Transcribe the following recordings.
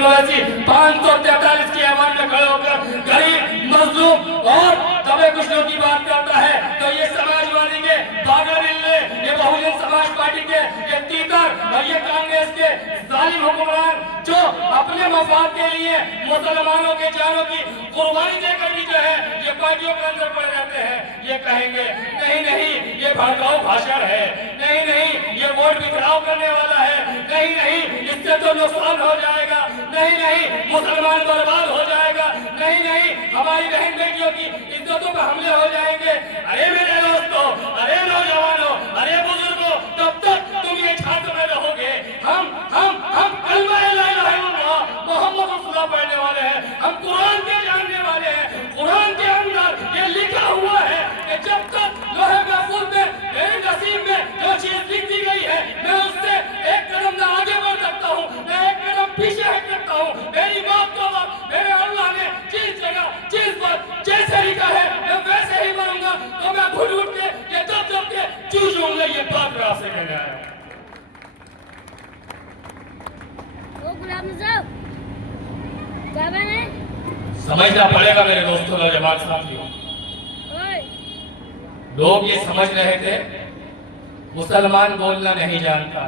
मुसलमान ओवैसी 543 की आवाज में खड़े होकर गरीब, मजलूम और दबे कुचलों की बात करता है, तो ये समाजवादी के बागानिल्ले, ये बहुजन समाज पार्टी के ये तीतर और ये कांग्रेस के जालिम हुक्मरान जो अपने मफाद के लिए मुसलमानों के जानों की कुर्बानी देकर भी जो है ये पार्टियों के अंदर पड़े रहते हैं, ये कहेंगे नहीं नहीं ये भड़काऊ भाषण है, नहीं नहीं ये वोट बिखराव करने वाला है, नहीं नहीं इससे तो नुकसान हो जाएगा, नहीं नहीं मुसलमान बर्बाद हो जाएगा, नहीं नहीं हमारी बहन बेटियों की इज्जतों पर हमले हो जाएंगे। अरे मेरे दोस्तों, अरे नौजवानों, अरे बुजुर्गों, तब तक तुम ये छात्र में रहोगे। हम कलमा ला इलाहा इल्लल्लाह मोहम्मद रसूलुल्लाह पढ़ने वाले हैं, हम कुरान के जानने वाले हैं। कुरान के अंदर ये लिखा हुआ है कि जब तक लोहे महफूज में मेरे नसीब में जो चीज लिख दी गई है मैं उससे एक कदम न आगे बढ़ सकता हूँ, मैं एक कदम पीछे हट सकता हूँ। मेरी बात को मेरे अल्लाह ने जिस जगह जिस पर जैसे लिखा है मैं वैसे ही मरूंगा, तो मैं घुट के ये दब के चूसूंगा। ये बात राह से कहने आया। समझना पड़ेगा मेरे दोस्तों, नौजवान साथियों। लोग ये समझ रहे थे मुसलमान बोलना नहीं जानता।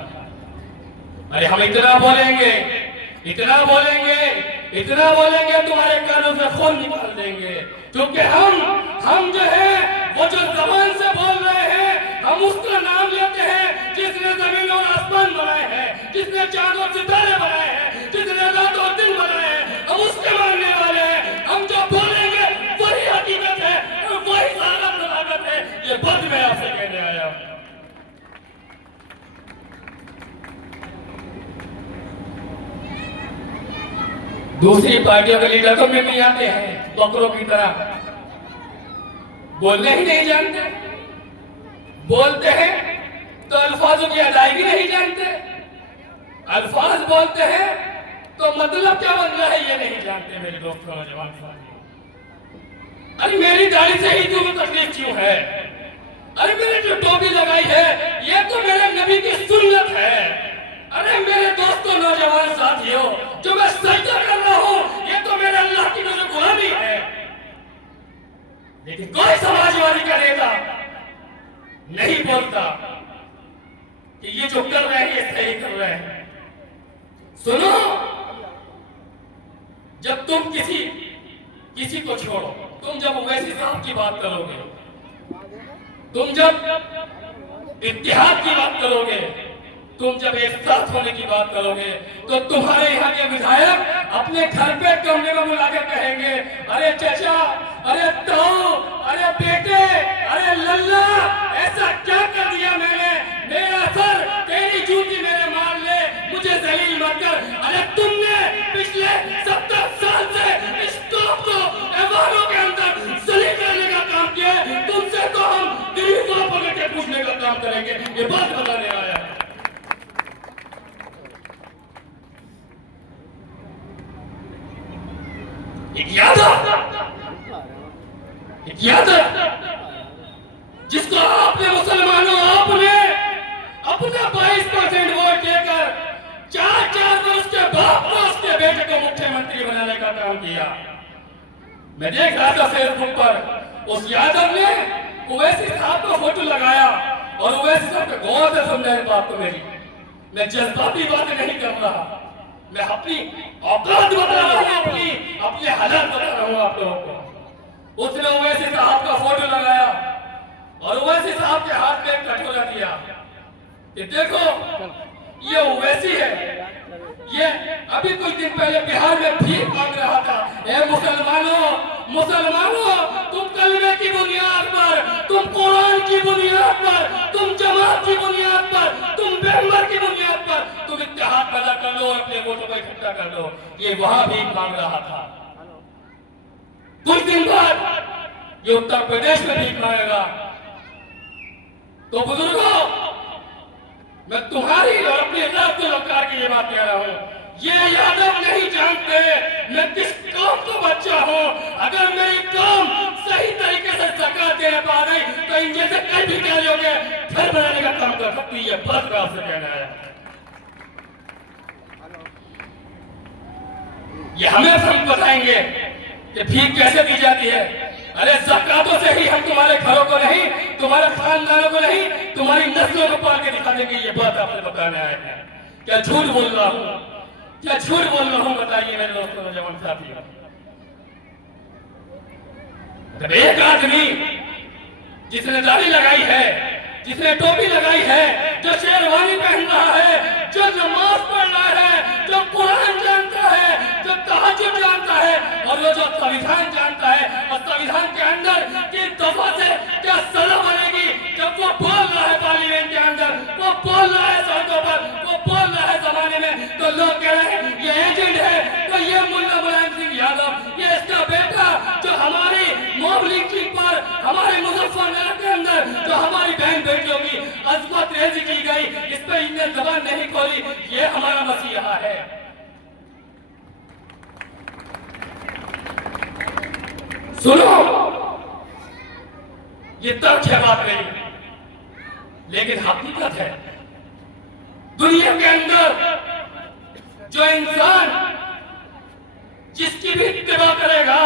अरे हम इतना बोलेंगे, इतना बोलेंगे, इतना बोलेंगे तुम्हारे कानों से खून निकाल देंगे, क्योंकि हम जो है वो जो जबान से बोल रहे हैं हम उसका नाम लेते हैं जिसने जमीन और आसमान बनाए हैं, जिसने चांद और सितारे बनाए हैं, जिसने रात और दिन बनाए हैं, हम उसके मानने वाले हैं। हम जो बोलेंगे वही हकीकत है और वही सारा ताकत है। ये बात मैं आपसे कहने आया हूं। दूसरी पार्टियों के लीडर तो में भी आते हैं बकरों की तरह, बोलने ही नहीं जानते, बोलते हैं तो अल्फाजों की अदायगी नहीं जानते, अल्फाज बोलते हैं तो मतलब क्या बन रहा है ये नहीं जानते। मेरे दोस्तों, नौजवान साथियों, अरे मेरी दाढ़ी से ही तुम्हें तकलीफ क्यों है? अरे मैंने जो टोपी लगाई है ये तो मेरे नबी की सुन्नत है। अरे मेरे दोस्तों, नौजवान साथियों, जो मैं सजदा कर रहा हूं ये तो मेरे अल्लाह की मुझे गुलामी है। लेकिन कोई समाजवादी का नेता नहीं बोलता कि ये जो कर रहे हैं ये सही कर रहे हैं। सुनो, जब तुम किसी को छोड़ो, तुम जब ओवैसी साहब की बात करोगे, तुम जब इत्तेहाद की बात करोगे, तुम जब एक साथ होने की बात करोगे, तो तुम्हारे यहाँ के विधायक अपने घर पे कमरे में बुलाकर कहेंगे, अरे चाचा, अरे ताऊ, अरे बेटे, अरे लल्ला, ऐसा क्या कर दिया मैंने? मेरा सर तेरी जूती मेरे मार ले, मुझे जलील मत कर। अरे तुमने पिछले 70 साल से इस कौम को ऐवानों के अंदर जलील करने का काम किया है, तुमसे तो हम गरीबों को लेकर पूछने का काम करेंगे। ये बात बताने आया है। जिसको आपने मुसलमानों आपने अपना 22% वोट देकर 4 वर्ष के बाप को उसके बेटे को मुख्यमंत्री बनाने का काम किया। मैं देख रहा था फेसबुक पर उस यादव ने ओवैसी साहब का फोटो लगाया और ओवैसी साहब के गौर से समझाए बात को मेरी। मैं जज्बाती बातें नहीं कर रहा, मैं अपनी औकात बता रहा हूँ, अपने हालात बता रहा हूँ आप लोगों को। उसने ओवैसी साहब का फोटो लगाया और ओवैसी साहब के हाथ में एक कटोरा दिया, ये देखो ये ओवैसी है, ये अभी कुछ दिन पहले बिहार में भीख मांग रहा था। ए मुसलमानों, तुम कलमे की बुनियाद पर, तुम कुरान की बुनियाद पर, तुम जमात की बुनियाद पर, तुम पैगंबर की बुनियाद पर तुम इत्तेहाद पैदा कर लो और अपने वोटों को इकट्ठा कर लो। ये वहां भीख मांग रहा था, कुछ दिन बाद ये उत्तर प्रदेश में भीख मांगेगा। तो बुजुर्गों, मैं तुम्हारी और अपने सरकार की ये बात कह रहा हूं, ये यादव नहीं जानते मैं किस कौम को बच्चा हूं। अगर मेरी कौम सही तरीके से ज़कात दे पा रही तो इन जैसे कई भिखारियों के घर बनाने का काम कर सकती है। बात आपसे कहना है। ये हमें हम बताएंगे कि भीख कैसे दी जाती है। अरे ज़कातों से ही हम तुम्हारे घरों को नहीं, तुम्हारे खानदानों को नहीं, तुम्हारी नस्लों को पाल के दिखा देंगे। ये बात आपने बताने आए हैं। क्या झूठ बोल रहा हूँ, क्या झूठ बोल रहा हूँ? बताइए मेरे दोस्तों, नौजवान साथियों। जब एक आदमी जिसने दाढ़ी लगाई है, जिसने टोपी लगाई है, जो शेरवानी पहन रहा है, जो नमाज पढ़ रहा है, जो कुरान जानता है, जो तहज्जुद जानता है, और वो जो संविधान जानता है, और संविधान के अंदर किस दफा से क्या सजा बनेगी, जब वो बोल रहा है पार्लियामेंट के अंदर, वो बोल रहा है सड़कों पर, वो बोल रहा है जमाने में, तो लोग कह रहे हैं ये एजेंट है, तो ये मुल्ला मुलायम सिंह यादव, ये इसका बेटा जो हमारी मोबलिंग पर, हमारे मुजफ्फरनगर के अंदर जो हमारी बहन बेटियों की अजमत रेजी की गई, इस पर इनने जबान नहीं खोली, ये हमारा मसीहा है। सुनो, ये तर्क है बात नहीं, लेकिन हकीकत है। दुनिया के अंदर जो इंसान जिसकी भी इत्तिबा करेगा,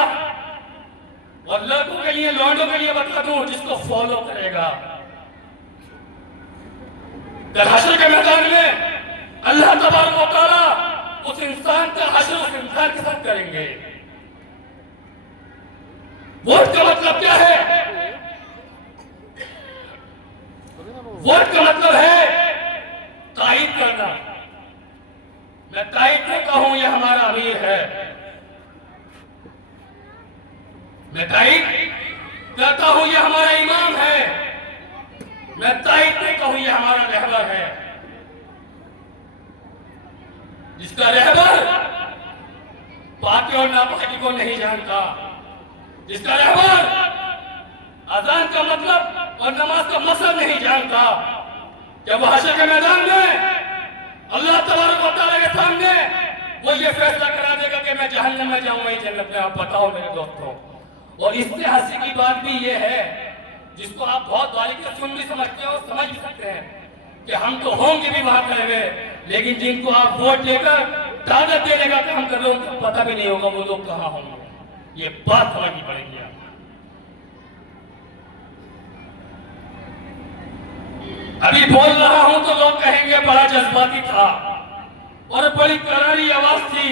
और लड़कों के लिए, लौंडों के लिए बता दूं, जिसको फॉलो करेगा, कल हश्र के मैदान में अल्लाह तबारक व तआला उस इंसान का हश्र उस इंसान के साथ करेंगे। वोट का मतलब क्या है? वोट का मतलब है तायीद करना। मैं तायीद नहीं कहूं ये हमारा अमीर है, मैं तायीद कहता हूं ये हमारा इमाम है, मैं तायीद नहीं कहूं ये हमारा रहबर है। जिसका रहबर पाकी और नापाकी को नहीं जानता, जिसका रहबर अजान का मतलब और नमाज का मसला नहीं जानता, जब वो हश्र के मैदान में अल्लाह तबारक व तआला के सामने वो ये फैसला करा देगा कि मैं जहन्नम में जाऊंगा या जन्नत में। आप बताओ मेरे दोस्तों। और इससे हंसी की बात भी ये है, जिसको आप बहुत बारीकी से सुन भी समझते हो, समझ भी सकते हैं कि हम तो होंगे भी वहां खड़े हुए, लेकिन जिनको आप वोट लेकर ताकत देने का काम कर रहे हो, उनको पता भी नहीं होगा वो लोग कहां होंगे। ये बात समझनी पड़ेगी। अभी बोल रहा हूं तो लोग कहेंगे बड़ा जज्बाती था और बड़ी करारी आवाज थी,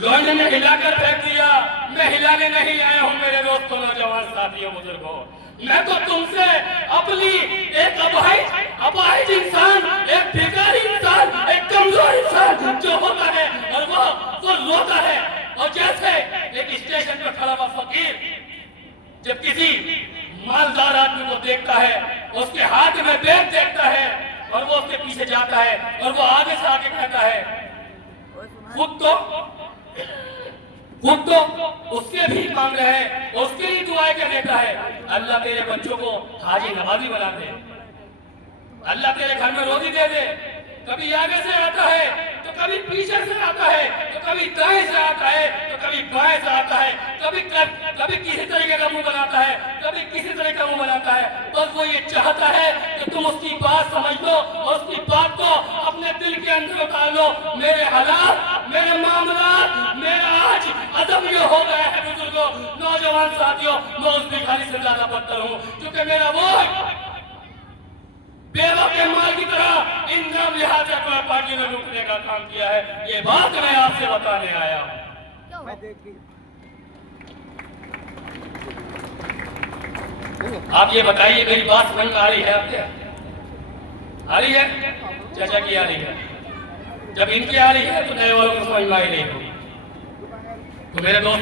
लौंडे ने हिलाकर फेंक दिया। मैं हिलाने नहीं आया हूं मेरे दोस्तों, नौजवान साथियों, बुजुर्गों। मैं तो तुमसे अपनी एक अपाहिज इंसान, एक भिखारी इंसान, एक कमजोर इंसान जो होता है और वो रोता है, और जैसे एक स्टेशन पर खड़ा हुआ फकीर जब किसी मालदार आदमी को देखता है, उसके हाथ में बैग देखता है और वो उसके पीछे जाता है और वो आगे से आगे कहता है, खुद तो उससे भी मांग रहे हैं, उसके लिए दुआएं कर देता है। अल्लाह तेरे बच्चों को हाजी नवाजी बना दे, अल्लाह तेरे घर में रोजी दे दे। कभी आगे से आता है तो कभी पीछे से आता है, तो कभी दाएं से आता है, तो कभी बाएं से आता है, कभी किसी तरीके का मुंह बनाता है, कभी किसी तरह का मुंह बनाता है। बस वो ये चाहता है कि तुम उसकी बात समझ लो और उसकी बात को अपने दिल के अंदर उतार लो। मेरे हालात, मेरे मामला, मेरा आज अदब ये हो गया है बुजुर्गों, नौजवान साथियों, मैं उस भिखारी से ज्यादा बदतर हूँ, क्योंकि मेरा वो बेवा के माल की तरह इंतजाम लिहाजा पार्टी ने लूटने का काम किया है। ये बात मैं आपसे बताने आया हूं। आप ये बताइए, मेरी बात समझ में आ रही है आपके? आ रही है? चाचा की आ रही है? जब इनकी आ रही है तो नए वालों को समझ में आ रही है। तो मेरे दोस्त